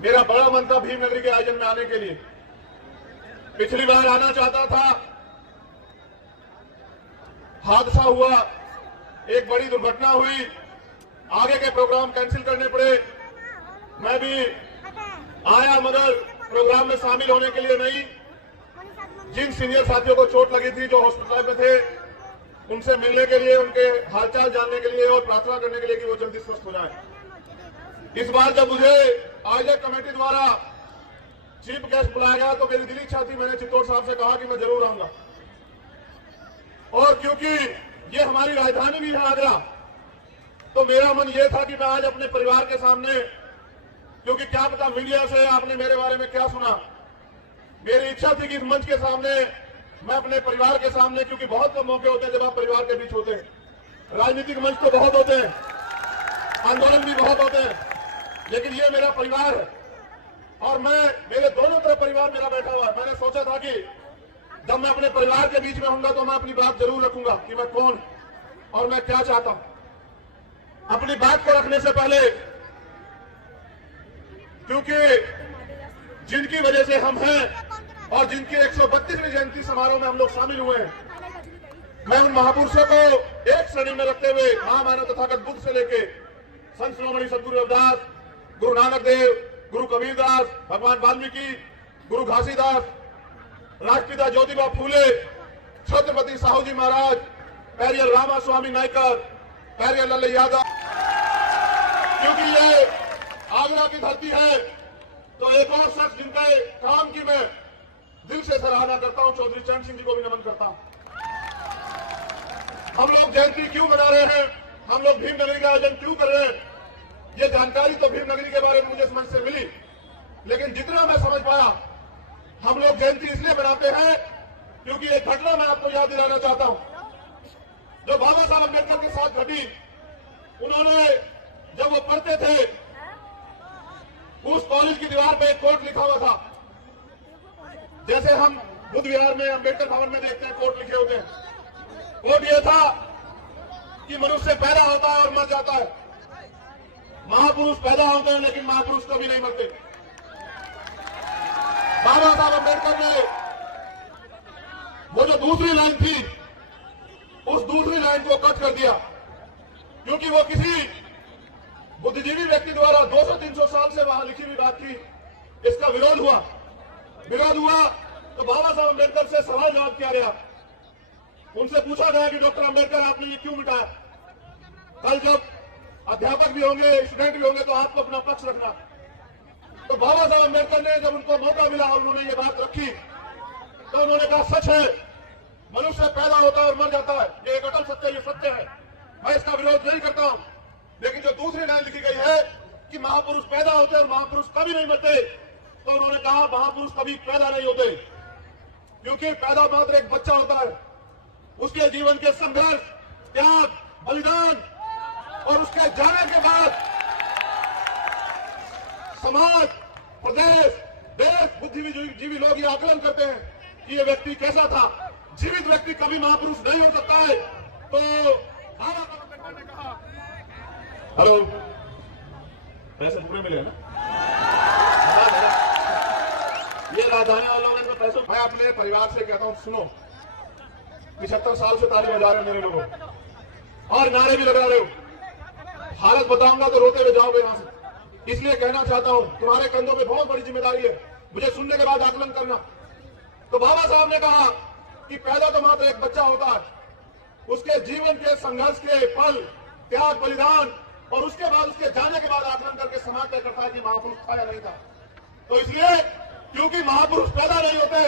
मेरा बड़ा मन था भीमनगरी के आयोजन में आने के लिए। पिछली बार आना चाहता था, हादसा हुआ, एक बड़ी दुर्घटना हुई, आगे के प्रोग्राम कैंसिल करने पड़े। मैं भी आया मगर प्रोग्राम में शामिल होने के लिए नहीं। जिन सीनियर साथियों को चोट लगी थी, जो हॉस्पिटल में थे, उनसे मिलने के लिए, उनके हालचाल जानने के लिए और प्रार्थना करने के लिए कि वो जल्दी स्वस्थ हो जाए। इस बार जब मुझे आयोजक कमेटी द्वारा चीफ गेस्ट बुलाया गया तो मेरी दिली इच्छा थी, मैंने चित्तौड़ साहब से कहा कि मैं जरूर आऊंगा। और क्योंकि ये हमारी राजधानी भी है आगरा, तो मेरा मन ये था कि मैं आज अपने परिवार के सामने, क्योंकि क्या पता मीडिया से आपने मेरे बारे में क्या सुना, मेरी इच्छा थी कि इस मंच के सामने मैं अपने परिवार के सामने, क्योंकि बहुत कम मौके होते हैं जब आप परिवार के बीच होते हैं। राजनीतिक मंच तो बहुत होते हैं, आंदोलन भी बहुत होते हैं, लेकिन ये मेरा परिवार है और मेरे दोनों तरफ परिवार मेरा बैठा हुआ है। मैंने सोचा था कि जब मैं अपने परिवार के बीच में होऊंगा तो मैं अपनी बात जरूर रखूंगा कि मैं कौन और मैं क्या चाहता हूं। अपनी बात को रखने से पहले, क्योंकि जिनकी वजह से हम हैं और जिनकी 132वीं जयंती समारोह में हम लोग शामिल हुए हैं, मैं उन महापुरुषों को एक श्रेणी में रखते हुए महामानव तथागत बुद्ध से लेके संत शिरोमणि सदगुरु रविदास, गुरु नानक देव, गुरु कबीरदास, भगवान वाल्मीकि, गुरु घासीदास, राष्ट्रपिता ज्योतिबा फूले, छत्रपति साहू जी महाराज, पेरियल रामा स्वामी नायकर, पेरियल लल्ले यादव, क्योंकि ये आगरा की धरती है, तो एक और शख्स जिनके काम की मैं दिल से सराहना करता हूं, चौधरी चरण सिंह जी को भी नमन करता हूं। हम लोग जयंती क्यों मना रहे हैं, हम लोग भीमनगरी का आयोजन क्यों कर रहे हैं, ये जानकारी तो भीमनगरी के बारे में मुझे समझ से मिली, लेकिन जितना मैं समझ पाया, हम लोग जयंती इसलिए मनाते हैं क्योंकि एक घटना मैं आपको याद दिलाना चाहता हूं, जो बाबा साहब अम्बेडकर के साथ घटी। उन्होंने जब वो पढ़ते थे, उस कॉलेज की दीवार पे एक कोट लिखा हुआ था, जैसे हम बुद्ध विहार में, अम्बेडकर भवन में देखते हैं कोट लिखे होते हैं। कोट ये था कि मनुष्य पैदा होता है और मर जाता है, महापुरुष पैदा होते हैं लेकिन महापुरुष कभी नहीं मरते। बाबा साहब अम्बेडकर ने वो जो दूसरी लाइन थी, उस दूसरी लाइन को कट कर दिया, क्योंकि वो किसी बुद्धिजीवी व्यक्ति द्वारा 200-300 साल से वहां लिखी हुई बात थी। इसका विरोध हुआ तो बाबा साहब अम्बेडकर से सवाल जवाब किया गया। उनसे पूछा गया कि डॉक्टर अम्बेडकर आपने ये क्यों मिटाया? कल जब अध्यापक भी होंगे, स्टूडेंट भी होंगे, तो आपको अपना पक्ष रखना। तो बाबा साहब अम्बेडकर ने जब उनको मौका मिला और उन्होंने ये बात रखी, तो उन्होंने कहा सच है, मनुष्य पैदा होता है और मर जाता है, ये एक अटल सत्य, ये सत्य है, मैं इसका विरोध नहीं करता हूं। लेकिन जो दूसरी लाइन लिखी गई है कि महापुरुष पैदा होते हैं और महापुरुष कभी नहीं मरते, तो उन्होंने कहा महापुरुष कभी पैदा नहीं होते, क्योंकि पैदा मात्र एक बच्चा होता है, उसके जीवन के संघर्ष, त्याग, बलिदान और उसके जाने के बाद समाज, प्रदेश, देश, बुद्धिजीवी लोग ये आकलन करते हैं कि ये व्यक्ति कैसा था। जीवित व्यक्ति कभी महापुरुष नहीं हो सकता है। तो बाबा साहब अम्बेडकर ने कहा, हेलो, पैसे पूरे मिले ना? ये राजधानी वालों ने तो पैसों, मैं अपने परिवार से कहता हूं, सुनो, 75 साल से ताली बजा रहे हो मेरे लोगों और नारे भी लगा रहे हो, हालत बताऊंगा तो रोते हुए जाओगे यहां से। इसलिए कहना चाहता हूं, तुम्हारे कंधों पे बहुत बड़ी जिम्मेदारी है, मुझे सुनने के बाद आकलन करना। तो बाबा साहब ने कहा कि पैदा तो मात्र एक बच्चा होता है, उसके जीवन के संघर्ष के पल, त्याग, बलिदान और उसके बाद, उसके जाने के बाद आकलन करके समाज तय करता है कि महापुरुष था या नहीं था। तो इसलिए क्योंकि महापुरुष पैदा नहीं होते,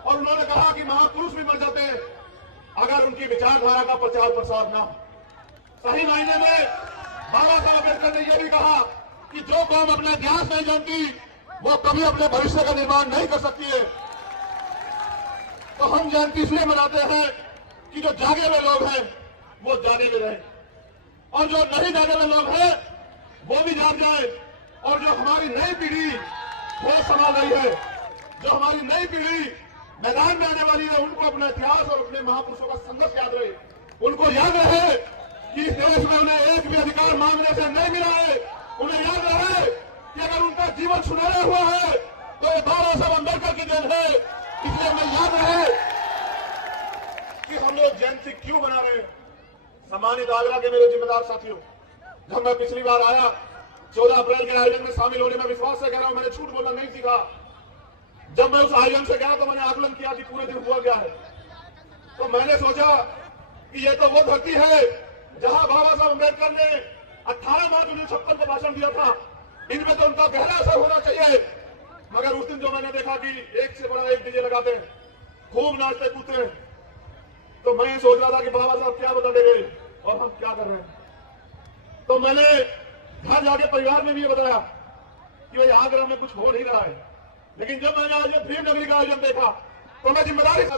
और उन्होंने कहा कि महापुरुष भी मर जाते हैं अगर उनकी विचारधारा का प्रचार प्रसार ना हो। सही मायने में बाबा साहब अम्बेडकर ने यह भी कहा कि जो कौम अपना इतिहास नहीं जानती, वो कभी अपने भविष्य का निर्माण नहीं कर सकती है। तो हम जयंती इसलिए मनाते हैं कि जो जागे हुए लोग हैं वो जागे हुए रहे, और जो नहीं जागे हुए लोग हैं वो भी जाग जाए, और जो हमारी नई पीढ़ी वो संभाल रही है, जो हमारी नई पीढ़ी मैदान में आने वाली है, उनको अपना इतिहास और अपने महापुरुषों का संघर्ष याद रहे, उनको याद रहे कि इस देश में उन्हें एक भी अधिकार मांगने से नहीं मिला है। उन्हें याद रहे कि अगर उनका जीवन सुनहरा हुआ है तो ये बाबा साहब अम्बेडकर की देन है। इसलिए हमें याद रहे कि हम लोग जयंती क्यों बना रहे हैं। सम्मानित आगरा के मेरे जिम्मेदार साथियों, जब मैं पिछली बार आया 14 अप्रैल के आयोजन में शामिल होने में विश्वास से कह रहा हूं, मैंने झूठ बोलना नहीं सीखा। जब मैं उस आयोजन से गया तो मैंने आकलन किया कि पूरे दिन हुआ क्या है। तो मैंने सोचा कि ये तो वो धरती है जहां बाबा साहब अम्बेडकर ने 18 मार्च 1956 को भाषण दिया था। इनमें तो उनका गहरा असर होना चाहिए। मगर उस दिन जो मैंने देखा कि एक से बड़ा एक डीजे लगाते हैं, खूब नाचते कूदते हैं, तो मैं सोच रहा था कि बाबा साहब क्या बता देंगे और हम क्या कर रहे हैं। तो मैंने घर जाके परिवार में भी ये बताया कि भाई आगरा में कुछ हो नहीं रहा है। लेकिन जब मैंने आज भीम नगरी का आयोजन देखा तो मैं जिम्मेदारी था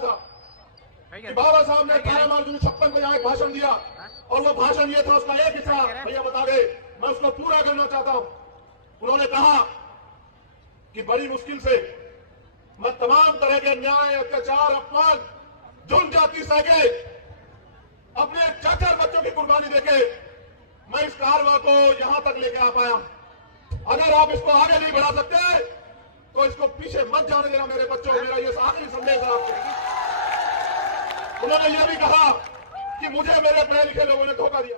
कि बाबा साहब ने 18 मार्च 1956 को यहाँ एक भाषण दिया और वो भाषण ये था, उसका एक हिस्सा भैया बता दे, मैं उसको पूरा करना चाहता हूं। उन्होंने कहा कि बड़ी मुश्किल से मैं तमाम तरह के अन्याय, अत्याचार, अपमान, जुल्म जाति सह के अपने 4 बच्चों की कुर्बानी देके मैं इस कारवां को यहां तक लेके आ पाया। अगर आप इसको आगे नहीं बढ़ा सकते तो इसको पीछे मत जाने देना मेरे बच्चों। मेरा ये आखिरी संदेश है आपको। उन्होंने यह भी कहा कि मुझे मेरे पढ़े लिखे लोगों ने धोखा दिया।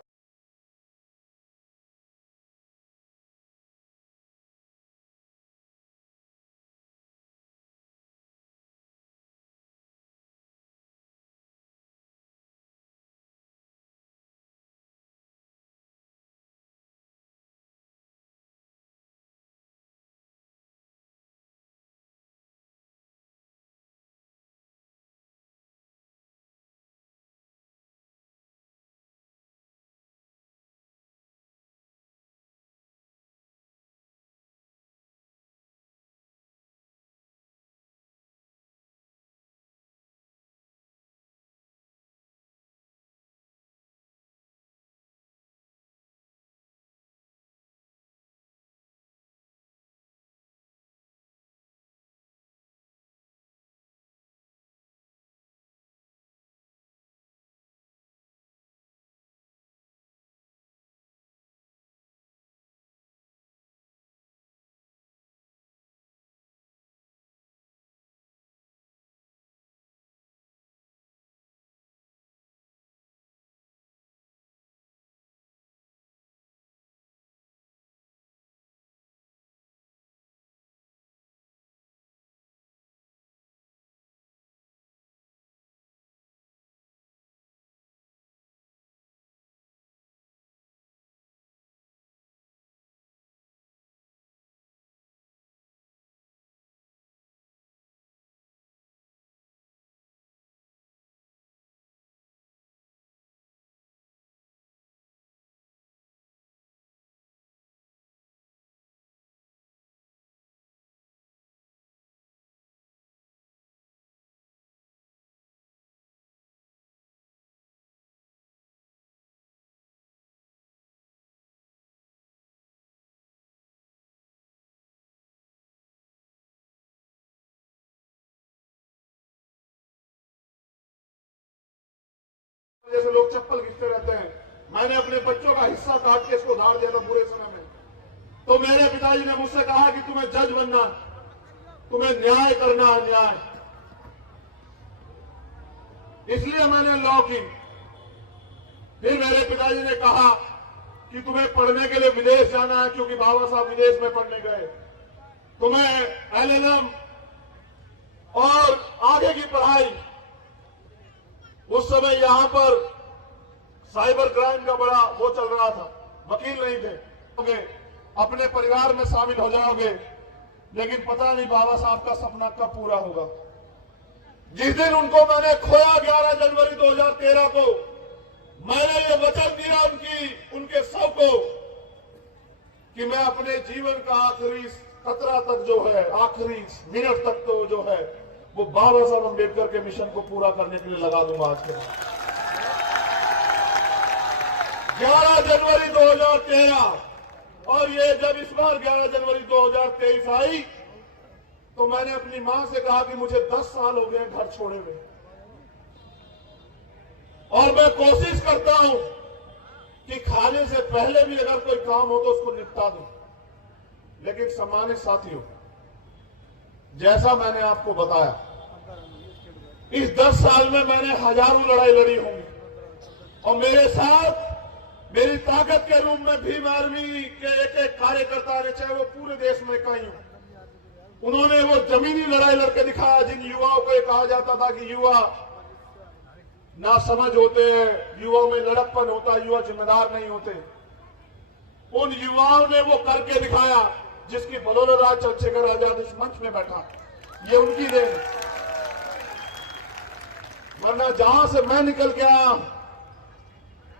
जैसे लोग चप्पल खींचते रहते हैं, मैंने अपने बच्चों का हिस्सा काट के इसको धार दिया था बुरे समय में। तो मेरे पिताजी ने मुझसे कहा कि तुम्हें जज बनना, तुम्हें न्याय करना है, न्याय। इसलिए मैंने लॉ की। फिर मेरे पिताजी ने कहा कि तुम्हें पढ़ने के लिए विदेश जाना है, क्योंकि बाबा साहब विदेश में पढ़ने गए। तुम्हें LLM और आगे की पढ़ाई, उस समय यहां पर साइबर क्राइम का बड़ा वो चल रहा था, वकील नहीं थे। अपने परिवार में शामिल हो जाओगे, लेकिन पता नहीं बाबा साहब का सपना कब पूरा होगा। जिस दिन उनको मैंने खोया 11 जनवरी 2013 को, मैंने ये वचन दिया उनके शव को कि मैं अपने जीवन का आखिरी खतरा तक जो है, आखिरी मिनट तक तो जो है वो बाबा साहब अम्बेडकर के मिशन को पूरा करने के लिए लगा दूंगा। आज के 11 जनवरी 2013 और ये जब इस बार 11 जनवरी 2023 आई तो मैंने अपनी मां से कहा कि मुझे 10 साल हो गए घर छोड़े हुए, और मैं कोशिश करता हूं कि खाने से पहले भी अगर कोई काम हो तो उसको निपटा दूं। लेकिन सम्मानित साथियों, जैसा मैंने आपको बताया, इस 10 साल में मैंने हजारों लड़ाई लड़ी होंगी और मेरे साथ मेरी ताकत के रूप में भीम आर्मी के एक कार्यकर्ता ने, चाहे वो पूरे देश में कहीं हो, उन्होंने वो जमीनी लड़ाई लड़के दिखाया। जिन युवाओं को ये कहा जाता था कि युवा ना समझ होते हैं, युवाओं में लड़कपन होता है, युवा जिम्मेदार नहीं होते, उन युवाओं ने वो करके दिखाया जिसकी बदौलत आज चंद्रशेखर आजाद इस मंच में बैठा। ये उनकी देन है। वरना जहां से मैं निकल के आया,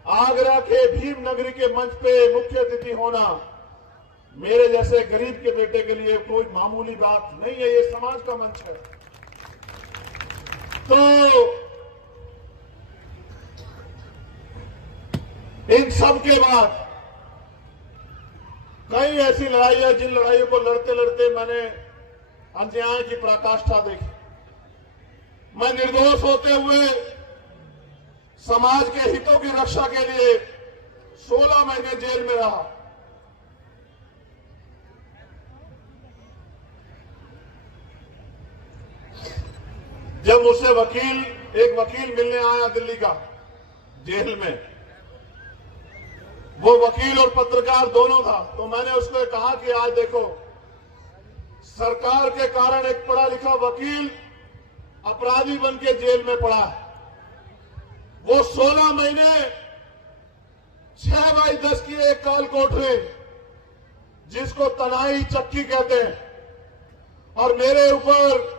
आगरा के भीम नगरी के मंच पे मुख्य अतिथि होना मेरे जैसे गरीब के बेटे के लिए कोई मामूली बात नहीं है। ये समाज का मंच है। तो इन सब के बाद कई ऐसी लड़ाइयां, जिन लड़ाइयों को लड़ते लड़ते मैंने अन्याय की पराकाष्ठा देखी। मैं निर्दोष होते हुए समाज के हितों की रक्षा के लिए 16 महीने जेल में रहा। जब मुझसे एक वकील मिलने आया दिल्ली का, जेल में, वो वकील और पत्रकार दोनों था, तो मैंने उसको कहा कि आज देखो, सरकार के कारण एक पढ़ा लिखा वकील अपराधी बन के जेल में पड़ा है। वो 16 महीने 6x10 की एक काल कोठरी, जिसको तनाई चक्की कहते हैं, और मेरे ऊपर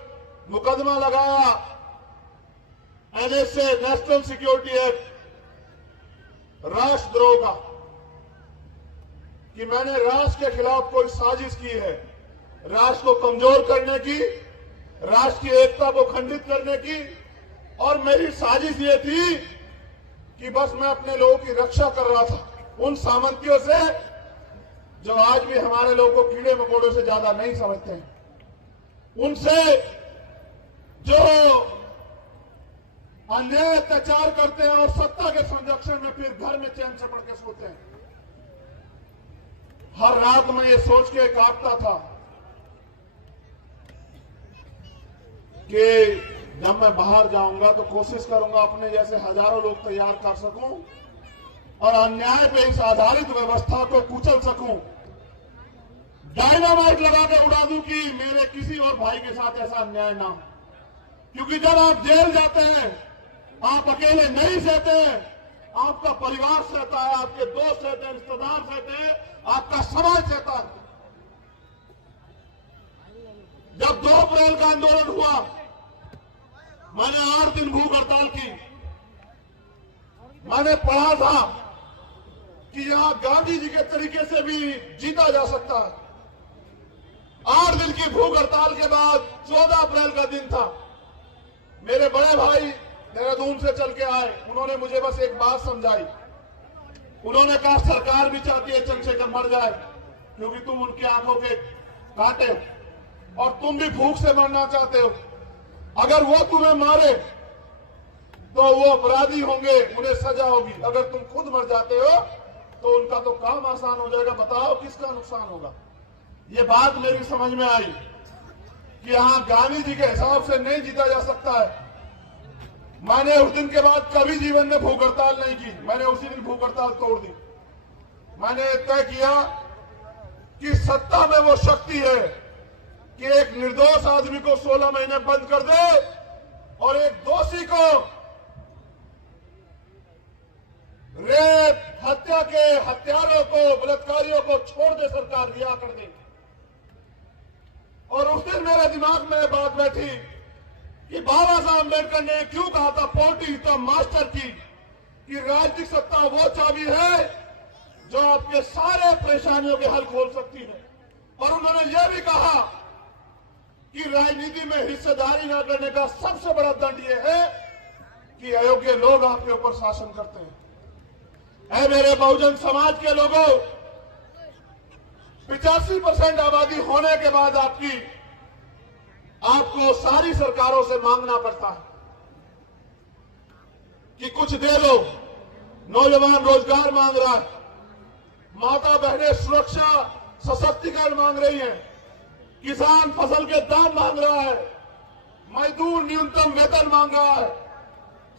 मुकदमा लगाया NSA, नेशनल सिक्योरिटी एक्ट, राष्ट्रद्रोह का, कि मैंने राष्ट्र के खिलाफ कोई साजिश की है, राष्ट्र को कमजोर करने की, राष्ट्र की एकता को खंडित करने की। और मेरी साजिश ये थी कि बस मैं अपने लोगों की रक्षा कर रहा था, उन सामंतियों से जो आज भी हमारे लोगों को कीड़े मकोड़ों से ज्यादा नहीं समझते हैं, उनसे जो अन्याय अत्याचार करते हैं और सत्ता के संरक्षण में फिर घर में चैन से पड़ के सोते हैं। हर रात मैं ये सोच के काटता था कि जब मैं बाहर जाऊंगा तो कोशिश करूंगा अपने जैसे हजारों लोग तैयार कर सकूं और अन्याय पे इस आधारित व्यवस्था को कुचल सकूं, डायनामाइट लगा के उड़ा दूं कि मेरे किसी और भाई के साथ ऐसा अन्याय ना हो। क्योंकि जब आप जेल जाते हैं, आप अकेले नहीं सहते हैं, आपका परिवार सहता है, आपके दोस्त सहते हैं, रिश्तेदार सहते हैं, आपका समाज सहता है। जब 2 अप्रैल का आंदोलन हुआ, मैंने 8 दिन भूख हड़ताल की। मैंने पढ़ा था कि यहां गांधी जी के तरीके से भी जीता जा सकता है। 8 दिन की भूख हड़ताल के बाद 14 अप्रैल का दिन था। मेरे बड़े भाई देहरादून से चल के आए, उन्होंने मुझे बस एक बात समझाई। उन्होंने कहा सरकार भी चाहती है चंद्रशेखर मर जाए, क्योंकि तुम उनकी आंखों के कांटे हो और तुम भी भूख से मरना चाहते हो। अगर वो तुम्हें मारे तो वो अपराधी होंगे, उन्हें सजा होगी। अगर तुम खुद मर जाते हो तो उनका तो काम आसान हो जाएगा। बताओ किसका नुकसान होगा। ये बात मेरी समझ में आई कि यहां गांधी जी के हिसाब से नहीं जीता जा सकता है। मैंने उस दिन के बाद कभी जीवन में भूख हड़ताल नहीं की। मैंने उसी दिन भूख हड़ताल तोड़ दी। मैंने तय किया कि सत्ता में वो शक्ति है कि एक निर्दोष आदमी को 16 महीने बंद कर दे और एक दोषी को रेप, हत्या के हत्यारों को, बलात्कारियों को छोड़ दे, सरकार रिहा कर दे। और उस दिन मेरे दिमाग में बात बैठी कि बाबा साहब अम्बेडकर ने क्यों कहा था पॉलिटिक्स द मास्टर की, कि राजनीतिक सत्ता वो चाबी है जो आपके सारे परेशानियों के हल खोल सकती है। और उन्होंने यह भी कहा कि राजनीति में हिस्सेदारी न करने का सबसे बड़ा दंड यह है कि अयोग्य लोग आपके ऊपर शासन करते हैं। ऐ मेरे बहुजन समाज के लोगों, 85% आबादी होने के बाद आपको सारी सरकारों से मांगना पड़ता है कि कुछ दे दो। नौजवान रोजगार मांग रहा है, माता बहनें सुरक्षा सशक्तिकरण मांग रही है, किसान फसल के दाम मांग रहा है, मजदूर न्यूनतम वेतन मांग रहा है,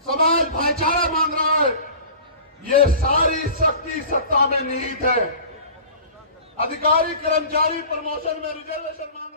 समाज भाईचारा मांग रहा है। ये सारी शक्ति सत्ता में निहित है। अधिकारी कर्मचारी प्रमोशन में रिजर्वेशन मांग